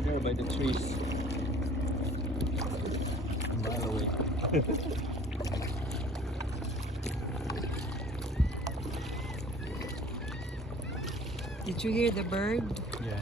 over there by the trees. A mile away. Did you hear the bird? Yeah.